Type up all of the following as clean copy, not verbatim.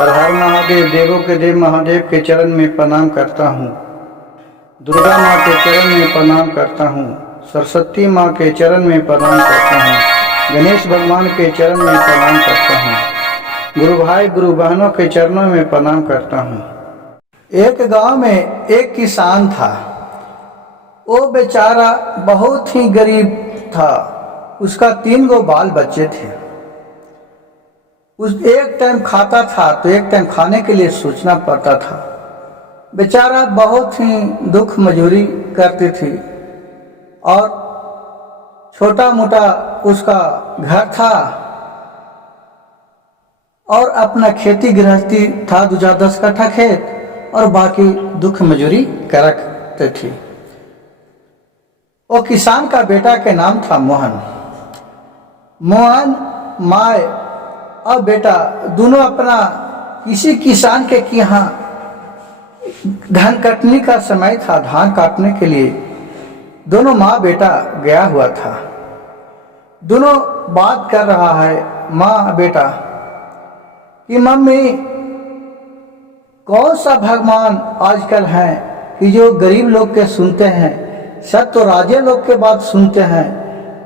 हर हर महादेव, देवों के देव महादेव के चरण में प्रणाम करता हूँ। दुर्गा माँ के चरण में प्रणाम करता हूँ। सरस्वती माँ के चरण में प्रणाम करता हूँ। गणेश भगवान के चरण में प्रणाम करता हूँ। गुरु भाई गुरु बहनों के चरणों में प्रणाम करता हूँ। एक गांव में एक किसान था। वो बेचारा बहुत ही गरीब था। उसका 3 गो बाल बच्चे थे। उस एक टाइम खाता था तो एक टाइम खाने के लिए सोचना पड़ता था। बेचारा बहुत ही दुख मजूरी करती थी और छोटा मोटा उसका घर था और अपना खेती गृहस्थी था, 2-10 कट्ठा खेत और बाकी दुख मजूरी करते थी। वो किसान का बेटा के नाम था मोहन। मोहन माए और बेटा दोनों अपना किसी किसान के यहाँ धान काटने का समय था, धान काटने के लिए दोनों माँ बेटा गया हुआ था। दोनों बात कर रहा है माँ बेटा कि मम्मी कौन सा भगवान आजकल है कि जो गरीब लोग के सुनते हैं। सब तो राजे लोग के बात सुनते हैं,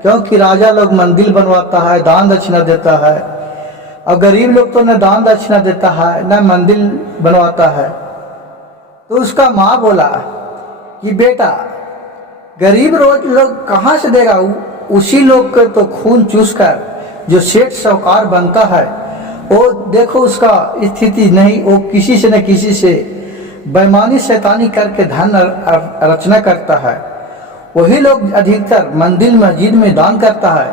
क्योंकि राजा लोग मंदिर बनवाता है, दान दक्षिणा देता है, और गरीब लोग तो न दान दक्षिणा देता है न मंदिर बनवाता है। तो उसका माँ बोला कि बेटा गरीब रोज लोग कहाँ से देगा, उसी लोग के तो खून चूस कर जो सेठ साहूकार बनता है वो देखो उसका स्थिति नहीं, वो किसी से न किसी से बेईमानी शैतानी करके धन रचना करता है। वही लोग अधिकतर मंदिर मस्जिद में दान करता है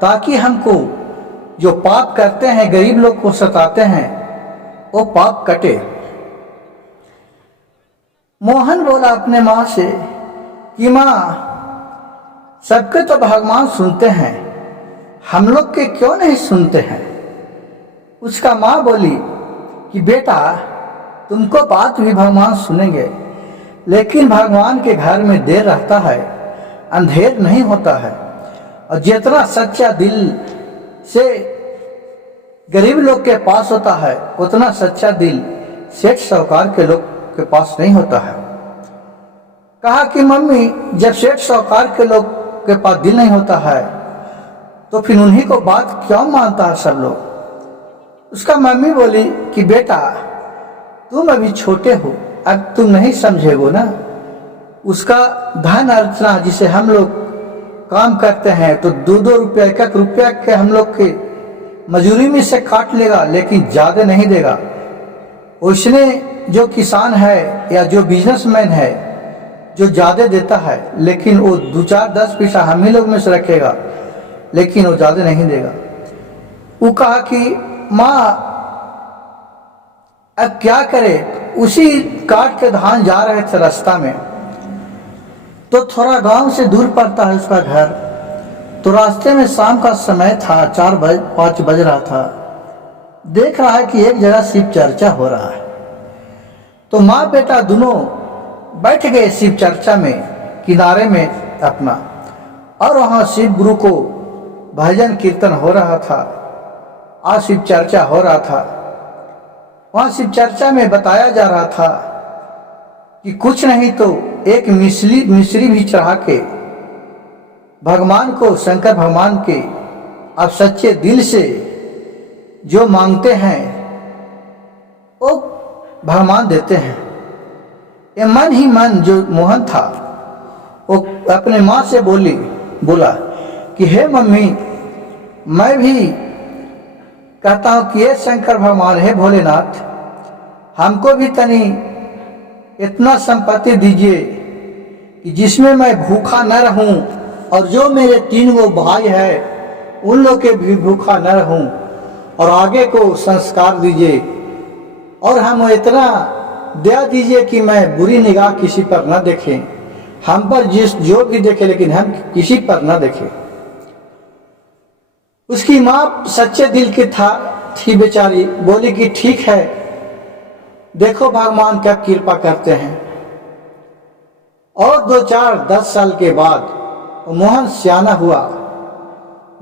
ताकि हमको जो पाप करते हैं, गरीब लोग को सताते हैं, वो पाप कटे। मोहन बोला अपने माँ से कि माँ सबके तो भगवान सुनते हैं, हम लोग के क्यों नहीं सुनते हैं। उसका माँ बोली कि बेटा तुमको बात भी भगवान सुनेंगे, लेकिन भगवान के घर में देर रहता है, अंधेर नहीं होता है। और जितना सच्चा दिल से गरीब लोग के पास होता है उतना सच्चा दिल सेठ साहूकार के लोग के पास नहीं होता है। कहा कि मम्मी जब सेठ साहूकार के लोग के पास दिल नहीं होता है तो फिर उन्हीं को बात क्यों मानता है सब लोग। उसका मम्मी बोली कि बेटा तुम अभी छोटे हो, अब तुम नहीं समझेगो ना। उसका धन अर्चना जिसे हम लोग काम करते हैं तो 2-2 रुपया 1-1 रुपया के हम लोग के मजूरी में से काट लेगा, लेकिन ज्यादा नहीं देगा। उसने जो किसान है या जो बिजनेसमैन है जो ज्यादा देता है, लेकिन वो 2-4-10 पैसा हम ही लोग में से रखेगा, लेकिन वो ज्यादा नहीं देगा। वो कहा कि माँ अब क्या करे। उसी काट के धान जा रहे थे, रास्ता में तो थोड़ा गांव से दूर पड़ता है उसका घर। तो रास्ते में शाम का समय था, 4-5 बज रहा था। देख रहा है कि एक जगह शिव चर्चा हो रहा है। तो माँ बेटा दोनों बैठ गए शिव चर्चा में किनारे में अपना, और वहाँ शिव गुरु को भजन कीर्तन हो रहा था, आज शिव चर्चा हो रहा था। वहाँ शिव चर्चा में बताया जा रहा था कि कुछ नहीं तो एक मिश्री भी चढ़ा के भगवान को, शंकर भगवान के आप सच्चे दिल से जो मांगते हैं वो भगवान देते हैं। ये मन ही मन जो मोहन था वो अपने माँ से बोला कि हे मम्मी मैं भी कहता हूँ कि ये शंकर भगवान है भोलेनाथ, हमको भी तनी इतना संपत्ति दीजिए कि जिसमें मैं भूखा न रहूं और जो मेरे 3 गो भाई है उन लोग के भी भूखा न रहूं, और आगे को संस्कार दीजिए और हम इतना दया दीजिए कि मैं बुरी निगाह किसी पर न देखें, हम पर जो भी देखे लेकिन हम किसी पर न देखें। उसकी माँ सच्चे दिल की थी बेचारी, बोली कि ठीक है, देखो भगवान क्या कृपा करते हैं। और 2-4-10 साल के बाद मोहन सियाना हुआ।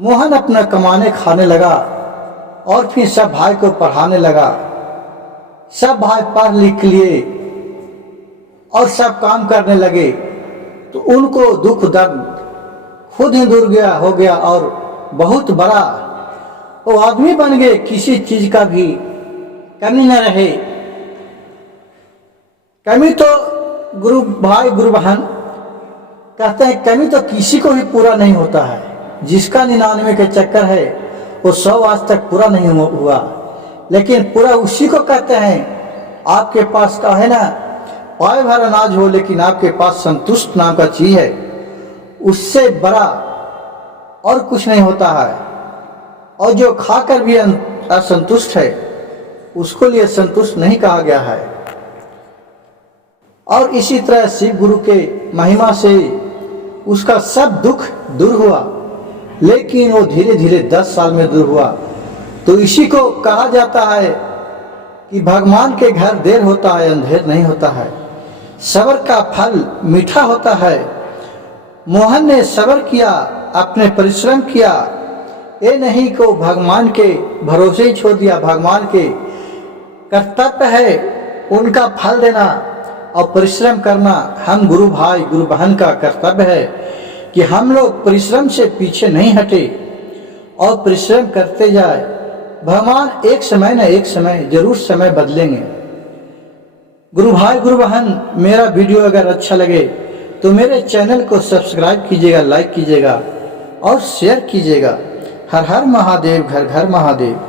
मोहन अपना कमाने खाने लगा और फिर सब भाई को पढ़ाने लगा सब भाई पढ़ लिख लिए और सब काम करने लगे, तो उनको दुख दर्द खुद ही दूर हो गया और बहुत बड़ा वो आदमी बन गए, किसी चीज का भी कमी न रहे। कमी तो गुरु भाई गुरु बहन कहते हैं, कमी तो किसी को भी पूरा नहीं होता है। जिसका 99 के चक्कर है वो 100 आज तक पूरा नहीं हुआ, लेकिन पूरा उसी को कहते हैं। आपके पास का है ना पाए भर अनाज हो, लेकिन आपके पास संतुष्ट नाम का चीज है, उससे बड़ा और कुछ नहीं होता है। और जो खाकर भी असंतुष्ट है उसको लिए संतुष्ट नहीं कहा गया है। और इसी तरह शिव गुरु के महिमा से उसका सब दुख दूर हुआ, लेकिन वो धीरे धीरे 10 साल में दूर हुआ। तो इसी को कहा जाता है कि भगवान के घर देर होता है, अंधेर नहीं होता है। सब्र का फल मीठा होता है। मोहन ने सब्र किया, अपने परिश्रम किया, ये नहीं को भगवान के भरोसे ही छोड़ दिया। भगवान के कर्तव्य है उनका फल देना और परिश्रम करना। हम गुरु भाई गुरु बहन का कर्तव्य है कि हम लोग परिश्रम से पीछे नहीं हटे और परिश्रम करते जाए। भगवान एक समय न एक समय जरूर समय बदलेंगे। गुरु भाई गुरु बहन, मेरा वीडियो अगर अच्छा लगे तो मेरे चैनल को सब्सक्राइब कीजिएगा, लाइक कीजिएगा और शेयर कीजिएगा। हर हर महादेव, घर घर महादेव।